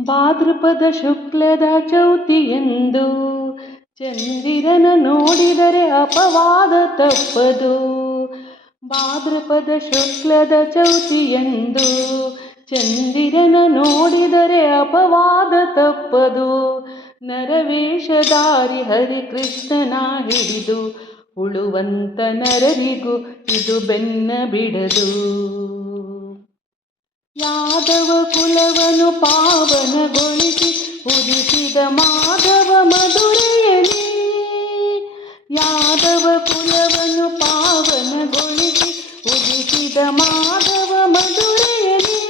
ಭಾದ್ರಪದ ಶುಕ್ಲದ ಚೌತಿಯೆಂದು ಚಂದಿರನ ನೋಡಿದರೆ ಅಪವಾದ ತಪ್ಪದು. ಭಾದ್ರಪದ ಶುಕ್ಲದ ಚೌತಿಯೆಂದು ಚಂದಿರನ ನೋಡಿದರೆ ಅಪವಾದ ತಪ್ಪದು. ನರವೇಷಧಾರಿ ಹರಿಕೃಷ್ಣನ ಹಿಡಿದು ಉಳುವಂತ ನರರಿಗೂ ಇದು ಬೆನ್ನ ಬಿಡದು. ಯಾದವ ಕುಲವನ್ನು ಪಾವನಗೊಳಿಸಿ ಉದಿಸಿದ ಮಾಧವ ಮಧುರೆಯಲಿ. ಯಾದವ ಕುಲವನ್ನು ಪಾವನಗೊಳಿಸಿ ಉದಿಸಿದ ಮಾಧವ ಮಧುರೆಯಲಿ.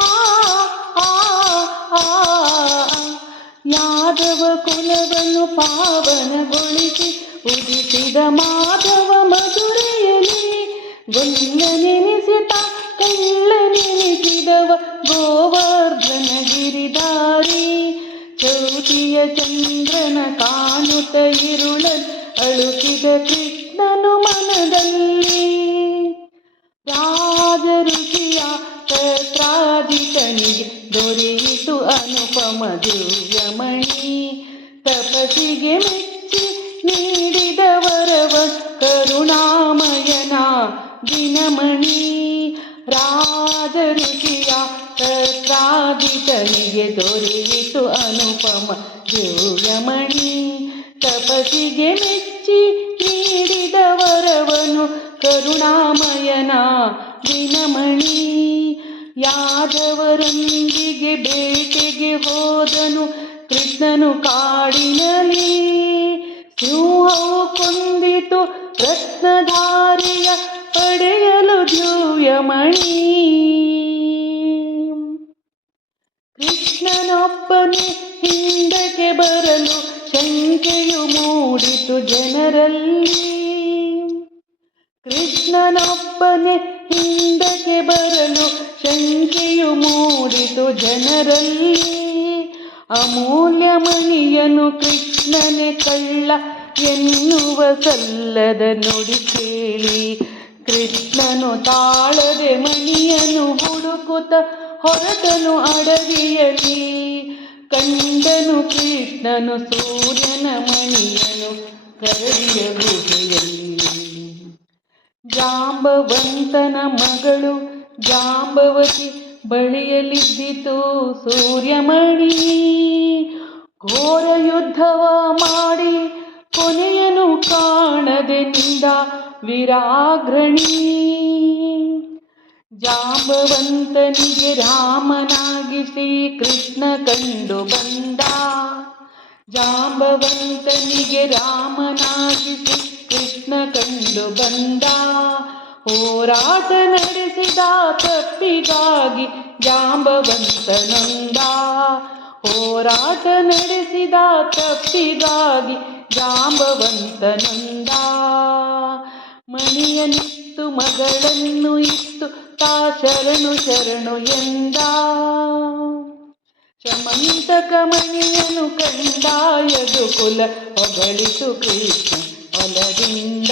ಆ ಆ ಆ ಯಾದವ ಕುಲವನ್ನು ಪಾವನಗೊಳಿಸಿ ಉದಿಸಿದ ಮಾಧವ ಮಧುರೆಯಲಿ. ಗೊಲ್ಲ ನೆನೆಸಿದ ಕಳ್ಳ ನೆನೆಸಿದವ ಗೋವರ್ಧನ ಗಿರಿಧಾರಿ. ಚೌತಿಯ ಚಂದ್ರನ ಕಾಣುತ್ತ ಇರುಳ ಅಳುಕಿದ ಕೃಷ್ಣನು ಮನದಲ್ಲಿ. ರಾಜ ಋಷಿಯ ಸಹಸ್ರಾಜಿತನಿಗೆ ದೊರೆಯಿತು ಅನುಪಮ ದಿವ್ಯಮಣಿ. ತಪಸ್ಸಿಗೆ ಮೆಚ್ಚಿ ನೀಡಿದ ವರವ ಕರುಣಾಮಯನ ದಿನಮಣಿ. ರಾಜ ಋಷಿಯ ಸಹಸ್ರಾಜಿತನಿಗೆ ದೊರೆಯಿತು ಅನುಪಮ ದಿವ್ಯಮಣಿ. ತಪಸ್ಸಿಗೆ ಮೆಚ್ಚಿ ನೀಡಿದ ವರವನು ಕರುಣಾಮಯನ ದಿನಮಣಿ. ಯಾದವರೊಂದಿಗೆ ಬೇಟೆಗೆ ಹೋದನು ಕೃಷ್ಣನು ಕಾಡಿನಲ್ಲಿ. ಸಿಂಹವು ಕೊಂದಿತು ರತ್ನಧಾರಿಯ ಪಡೆಯಲು ದಿವ್ಯಮಣಿ. ಕೃಷ್ಣನೊಬ್ಬನೇ ಹಿಂದಕ್ಕೆ ಬರಲು ಶಂಕೆಯು ಮೂಡಿತು ಜನರಲ್ಲಿ. ಕೃಷ್ಣನೊಬ್ಬನೇ ಹಿಂದಕ್ಕೆ ಬರಲು ಶಂಕೆಯು ಮೂಡಿತು ಜನರಲ್ಲಿ. ಅಮೂಲ್ಯ ಮಣಿಯನು ಕೃಷ್ಣನೇ ಕಳ್ಳ ಎನ್ನುವ ಸಲ್ಲದ ನುಡಿ ಕೇಳಿ. ಕೃಷ್ಣನು ತಾಳದೆ ಮಣಿಯನು ಹುಡುಕುತ್ತ ಹೊರಟನು ಅಡವಿಯಲಿ. ಕಂಡನು ಕೃಷ್ಣನು ಸೂರ್ಯನ ಮಣಿಯನು ಕರಡಿಯ ಗುಹೆಯಲ್ಲಿ. ಜಾಂಬವಂತನ ಮಗಳು ಜಾಂಬವತಿ ಬಳಿಯಲಿದ್ದಿತು ಸೂರ್ಯಮಣಿ. ಘೋರ ಯುದ್ಧವ ಮಾಡಿ ಕೊನೆಯನು ಕಾಣದೆ ನಿಂದ ವಿರಾಗ್ರಣಿ. ಜಾಂಬವಂತನಿಗೆ ರಾಮನಾಗಿ ಶ್ರೀಕೃಷ್ಣ ಕಂಡು ಬಂದ. ಜಾಂಬವಂತನಿಗೆ ರಾಮನಾಗಿ ಶ್ರೀಕೃಷ್ಣ ಕಂಡು ಬಂದ. ಹೋರಾಟ ನಡೆಸಿದ ತಪ್ಪಿಗಾಗಿ ಜಾಂಬವಂತ ನೊಂದ. ಹೋರಾಟ ನಡೆಸಿದ ತಪ್ಪಿಗಾಗಿ ಜಾಂಬವಂತ ನೊಂದ. ಮಣಿಯನ್ನಿತ್ತು ಮಗಳನ್ನು ಇತ್ತು ತಾ ಶರಣು ಶರಣು ಎಂದ. ಶಮಂತಕ ಮಣಿಯನು ಕಂಡ ಯದುಕುಲ ಹೊಗಳಿತು ಕೃಷ್ಣ ಒಲದಿಂದ.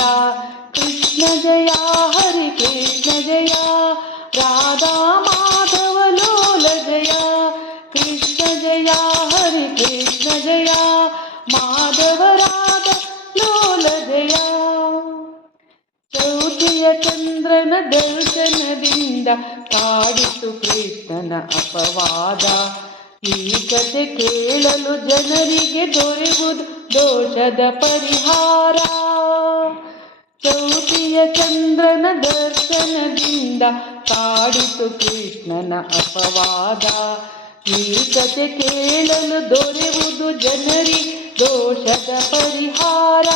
ಕೃಷ್ಣ ಜಯ ಹರಿ ಕೃಷ್ಣ ಜಯ ರಾಧಾ ಮಾಧವ ಲೋಲ ಜಯ. ಕೃಷ್ಣ ಜಯ ಹರಿ ಕೃಷ್ಣ ಜಯ ಮಾಧವ ರಾಧಾ ಲೋಲ ಜಯ. ಚೌತಿಯ ಚಂದ್ರನ ದರ್ಶನದಿಂದ ಕಾಡಿತು ಕೃಷ್ಣನ ಅಪವಾದ. ಈ ಕಥೆ ಕೇಳಲು ಜನರಿಗೆ ದೊರೆಯುವುದು ದೋಷದ ಪರಿಹಾರ. ಚೌತಿಯ ಚಂದ್ರನ ದರ್ಶನದಿಂದ ಕಾಡಿತು ಕೃಷ್ಣನ ಅಪವಾದ. ಈ ಕಥೆ ಕೇಳಲು ದೊರೆಯುವುದು ಜನರಿಗೆ ದೋಷದ ಪರಿಹಾರ.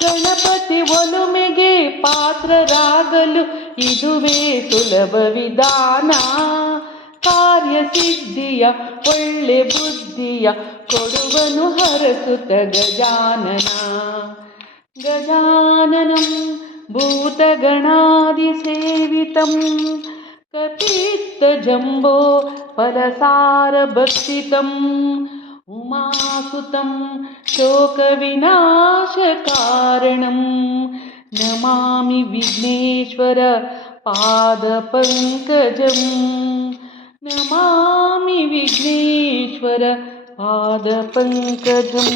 ಗಣಪತಿ ಒಲುಮೆಗೆ ಪಾತ್ರರಾಗಲು ಇದುವೇ ಸುಲಭ ವಿಧಾನ. ಕಾರ್ಯಸಿದ್ಧಿಯ ಒಳ್ಳೆ ಬುದ್ಧಿಯ ಕೊಡುವನು ಹರಸುತ್ತ ಗಜಾನನ. ಗಜಾನನಂ ಭೂತಗಣಾದಿಸೇವಿತಂ ಕಪಿತ್ತ ಜಂಬೋ ಫಲಸಾರ ಭಕ್ಷಿತಂ. ಉಮಾಸುತಂ ಶೋಕವಿನಾಶಕಾರಣಂ ನಮಾಮಿ ವಿಘ್ನೇಶ್ವರ ಪಾದಪಂಕಜಂ. ನಮಾಮಿ ವಿಘ್ನೇಶ್ವರ विघ्नेश्वर पादपङ्कजम्